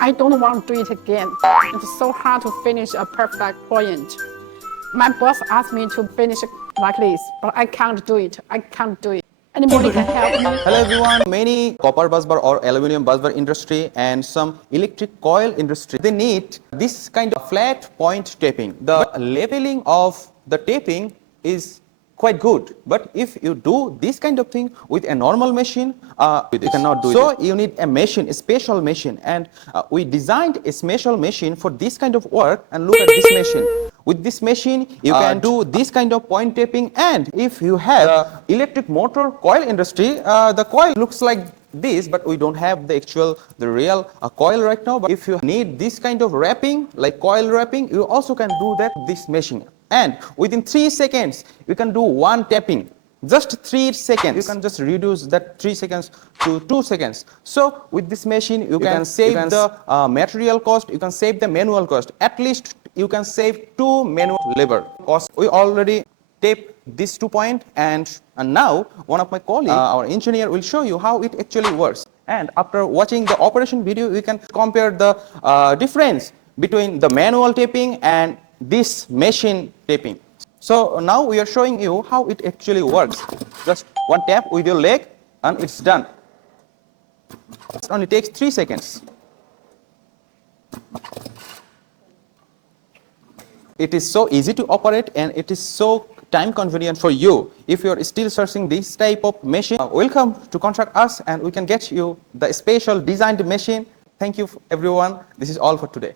I don't want to do it again. It's so hard to finish a perfect point. My boss asked me to finish like this, but I can't do it. I can't do it. Anybody can help me? Hello everyone. Many copper busbar or aluminum busbar industry and some electric coil industry, they need this kind of flat point taping. The leveling of the taping is quite good, but if you do this kind of thing with a normal machine, you cannot do it. So you need a machine, a special machine, and we designed a special machine for this kind of work. And look at this machine. With this machine, you can do this kind of point taping. And if you have electric motor coil industry, the coil looks like this, but we don't have the real coil right now. But if you need this kind of wrapping, like coil wrapping, you also can do that with this machine. And within 3 seconds, you can do one tapping. Just 3 seconds. You can just reduce that 3 seconds to 2 seconds. So with this machine, you can save the material cost, you can save the manual cost. At least you can save 2 manual labor cost. We already tape these 2 points, and now one of my colleagues, our engineer, will show you how it actually works. And after watching the operation video, you can compare the difference between the manual taping and this machine taping. So now we are showing you how it actually works. Just one tap with your leg and it's done. It only takes 3 seconds. It is so easy to operate and it is so time convenient for you. If you are still searching this type of machine, welcome to contact us and we can get you the special designed machine. Thank you everyone. This is all for today.